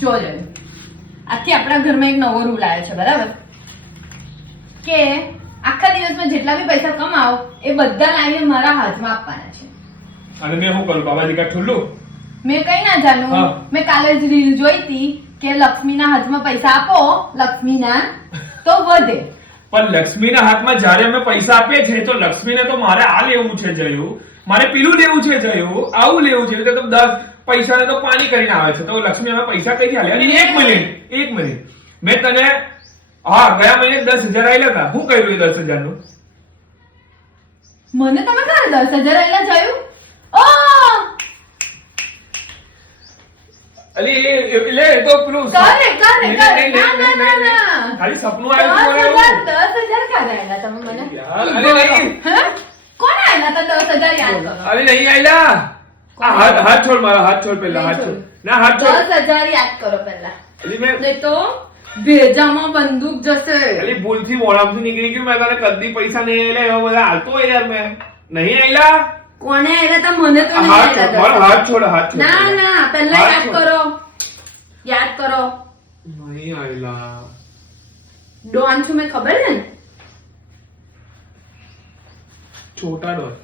જોજો આથી આપણા ઘરમાં એક નવો રૂલ આવ્યો છે, બરાબર? કે આખા દિવસમાં જેટલા બી પૈસા કમાઓ એ બધા લાવીને મારા હાથમાં આપવાના છે. અને મેં શું કરું બાબાજી કા ઠુલ્લું? મેં કઈ ના જાણું. મેં કાલે જ રીલ જોઈ હતી કે લક્ષ્મીના હાથમાં પૈસા આપો, લક્ષ્મીના તો વધે. પણ લક્ષ્મીના હાથમાં જ્યારે અમે પૈસા આપીએ છીએ તો લક્ષ્મીને તો મારે આ લેવું છે જયું, મારે પેલું લેવું છે જયું, આવું લેવું છે, એટલે તો 10 પૈસાને તો પાણી કરીને આવે છે. તો લક્ષ્મી અમે પૈસા કઈથી આલે? અને એક મિનિટ મેં તને ગયા મહિને 10,000 આલ્યા હતા. શું કર્યું એ 10,000 નું? મને તમે ક્યારે 10,000 આલ્યા જોયું? અલી એટલે એ તો પેલું ખાલી સપનું આવ્યું હતું. 10,000 ક્યારે આલ્યા તમે મને? કોને આલ્યા હતા 10,000? યાદ કરો. અરે નહીં આલ્યા. હાથ છોડ મારો, હાથ છોડ પેલા, હાથ છોડ. ના હાથ છોડ. 10,000 યાદ કરો પહેલા. અલી મેં નહીં તો ભેજામાં બંદૂક જશે. અલી ભૂલથી મોઢામાંથી નીકળી ગયું. મેં તને કદી પૈસા નહીં આલ્યા એવા બધા હાલતો હોય યાર. મેં નહીં આલ્યા. કોને આલ્યા હતા? મને તો નહીં આલ્યા. મારો હાથ છોડ, હાથ છોડ. ના પહેલા યાદ કરો. યાદ કરો. નહીં આલ્યા. ડોન છું મેં, ખબર છે ને? છોટા ડોન.